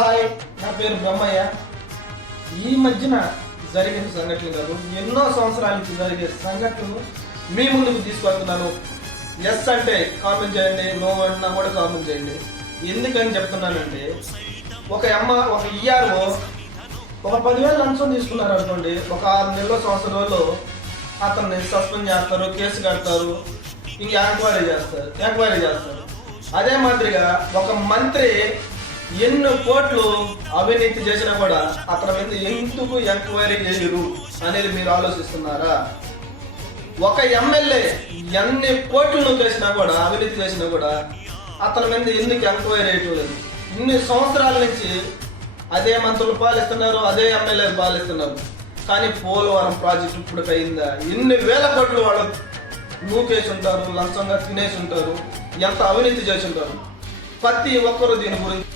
Hi, నా పేరు బ్రహ్మయ్య. ఈ మధ్యన జరిగిన సంఘటనలు కాదు, ఎన్నో సంవత్సరాల నుంచి జరిగే సంఘటనలు మీ ముందుకు తీసుకొస్తున్నాను. ఎస్ అంటే కామెంట్ చేయండి, నో అన్నా కూడా కామెంట్ చేయండి. ఎందుకని చెప్తున్నానంటే, ఒక ఈఆర్ఓ ఒక 10,000 లంచం తీసుకున్నారు అనుకోండి, ఒక 6 నెలలో సంవత్సరాల్లో అతన్ని సస్పెండ్ చేస్తారు, కేసు కడతారు, ఇంక ఎంక్వైరీ చేస్తారు. అదే మాదిరిగా ఒక మంత్రి ఎన్ని కోట్లు అవినీతి చేసినా కూడా అతని మీద ఎందుకు ఎంక్వైరీ చేయరు అనేది మీరు ఆలోచిస్తున్నారా? ఒక ఎమ్మెల్యే ఎన్ని కోట్లు చేసినా కూడా, అవినీతి చేసినా కూడా అతని మీద ఎందుకు ఎంక్వైరీ చేయలేదు? ఇన్ని సంవత్సరాల నుంచి అదే మంత్రులు పాలిస్తున్నారు, అదే ఎమ్మెల్యేలు పాలిస్తున్నారు. కానీ పోలవరం ప్రాజెక్టు ఇప్పుడు అయిందా? ఎన్ని వేల కోట్లు వాళ్ళు నూకేసి ఉంటారు, లంచంగా తినేసి ఉంటారు, ఎంత అవినీతి చేసి ఉంటారు. ప్రతి ఒక్కరు దీని గురించి